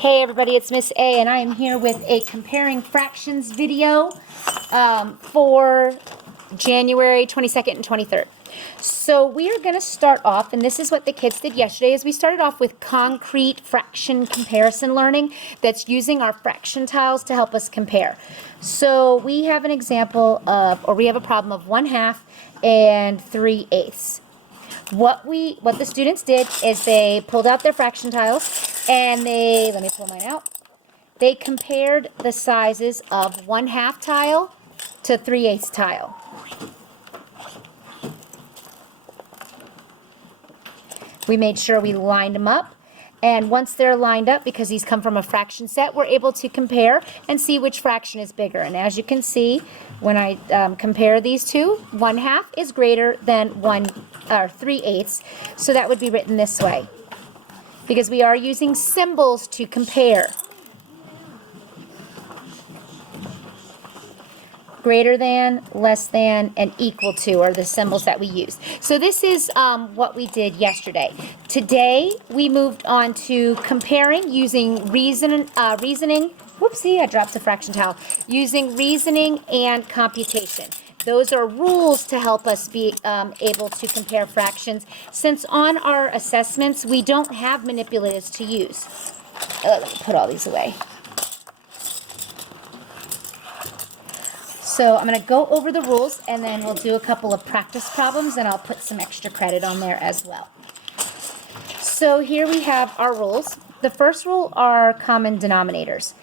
Hey everybody, it's Miss A, and I am here with a comparing fractions video for January 22nd and 23rd. So we are going to start off, and this is what the kids did yesterday, is we started off with concrete fraction comparison learning that's using our fraction tiles to help us compare. So we have an example of, or we have a problem of 1/2 and 3/8. What the students did is they pulled out their fraction tiles and let me pull mine out. They compared the sizes of 1/2 tile to 3/8 tile. We made sure we lined them up, and once they're lined up, because these come from a fraction set, we're able to compare and see which fraction is bigger. And as you can see, when I compare these two, 1/2 is greater than 3/8, so that would be written this way, because we are using symbols to compare. Greater than, less than, and equal to are the symbols that we use. So this is what we did yesterday. Today we moved on to comparing using reasoning. Whoopsie, I dropped a fraction tile. Using reasoning and computation. Those are rules to help us be able to compare fractions, since on our assessments we don't have manipulatives to use. Let me put all these away. So I'm going to go over the rules, and then we'll do a couple of practice problems, and I'll put some extra credit on there as well. So here we have our rules. The first rule are common denominators.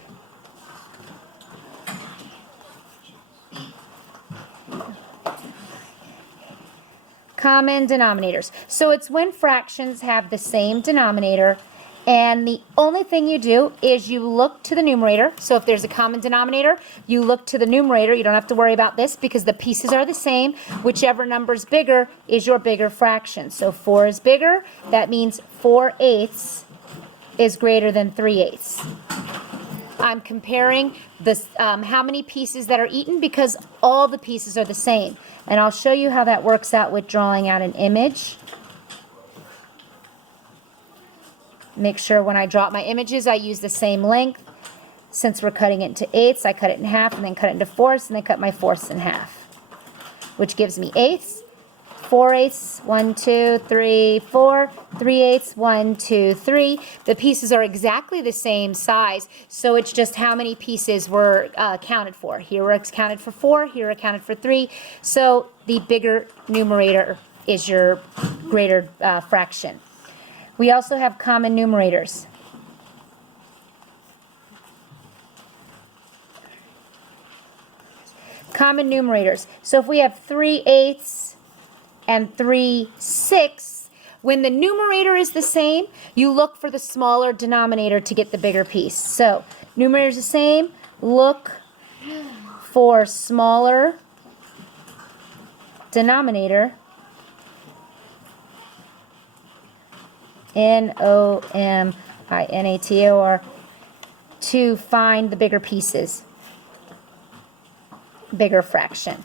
Common denominators. So it's when fractions have the same denominator, and the only thing you do is you look to the numerator. So if there's a common denominator, you look to the numerator. You don't have to worry about this because the pieces are the same. Whichever number's bigger is your bigger fraction. So 4 is bigger. That means 4/8 is greater than 3/8. I'm comparing how many pieces that are eaten because all the pieces are the same. And I'll show you how that works out with drawing out an image. Make sure when I draw my images, I use the same length. Since we're cutting it into eighths, I cut it in half and then cut it into fourths and then cut my fourths in half, which gives me eighths, 4/8, 1, 2, 3, 4, 3/8, 1, 2, 3. The pieces are exactly the same size, so it's just how many pieces were accounted for. Here we're accounted for 4, here accounted for 3. So the bigger numerator is your greater fraction. We also have common numerators. Common numerators. So if we have 3/8 and 3/6, when the numerator is the same, you look for the smaller denominator to get the bigger piece. So numerator is the same, look for smaller denominator. Nominator, to find the bigger pieces, bigger fraction.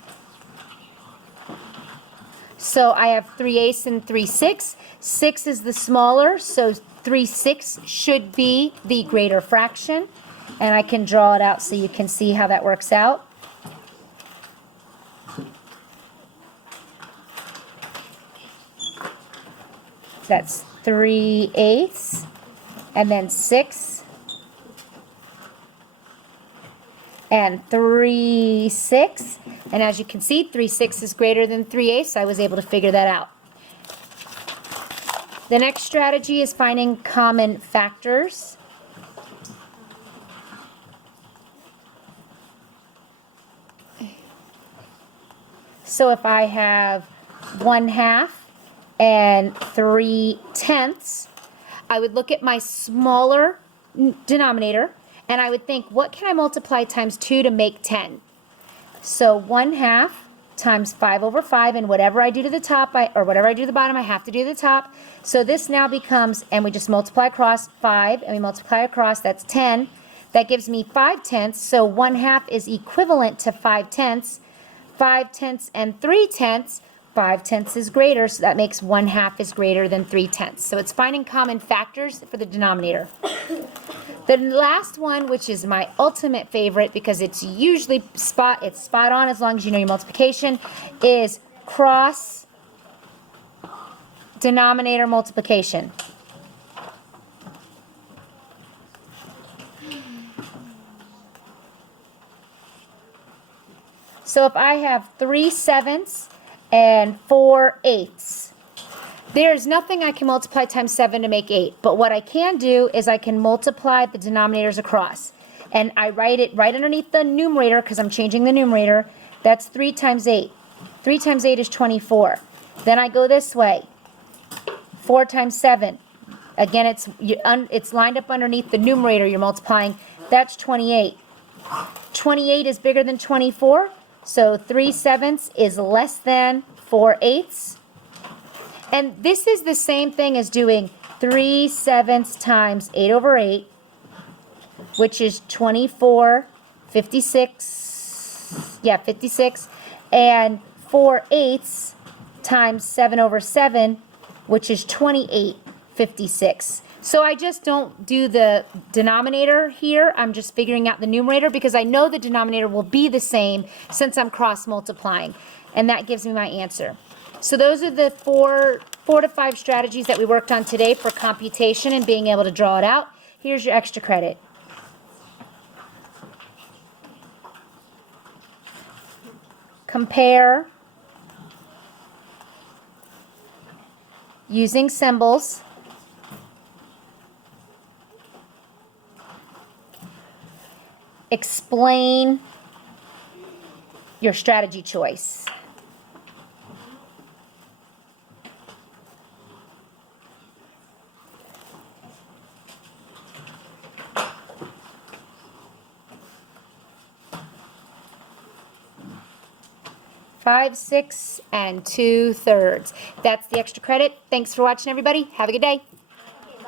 So I have 3/8 and 3/6. 6 is the smaller, so 3/6 should be the greater fraction. And I can draw it out so you can see how that works out. That's 3/8 and then 6 and 3/6, and as you can see, 3/6 is greater than 3/8, so I was able to figure that out. The next strategy is finding common factors. So if I have 1/2 and 3/10, I would look at my smaller denominator and I would think, what can I multiply times 2 to make 10? So 1/2 times 5/5, and whatever I do to the top, or whatever I do to the bottom, I have to do to the top. So this now becomes, and we just multiply across 5, and we multiply across, that's 10. That gives me 5/10, so 1/2 is equivalent to 5/10. 5/10 and 3/10, 5/10 is greater, so that makes 1/2 is greater than 3/10. So it's finding common factors for the denominator. The last one, which is my ultimate favorite because it's usually spot on as long as you know your multiplication, is cross denominator multiplication. So if I have 3/7 and 4/8, there's nothing I can multiply times 7 to make 8. But what I can do is I can multiply the denominators across. And I write it right underneath the numerator because I'm changing the numerator. That's 3 times 8. 3 times 8 is 24. Then I go this way. 4 times 7. Again, it's lined up underneath the numerator you're multiplying. That's 28. 28 is bigger than 24. So 3/7 is less than 4/8. And this is the same thing as doing 3/7 times 8 over 8, which is 24, 56, 56, and 4/8 times 7 over 7, which is 28, 56. So I just don't do the denominator here. I'm just figuring out the numerator because I know the denominator will be the same since I'm cross multiplying. And that gives me my answer. So those are the four to five strategies that we worked on today for computation and being able to draw it out. Here's your extra credit. Compare using symbols. Explain your strategy choice. Five, 6, and 2/3. That's the extra credit. Thanks for watching, everybody. Have a good day.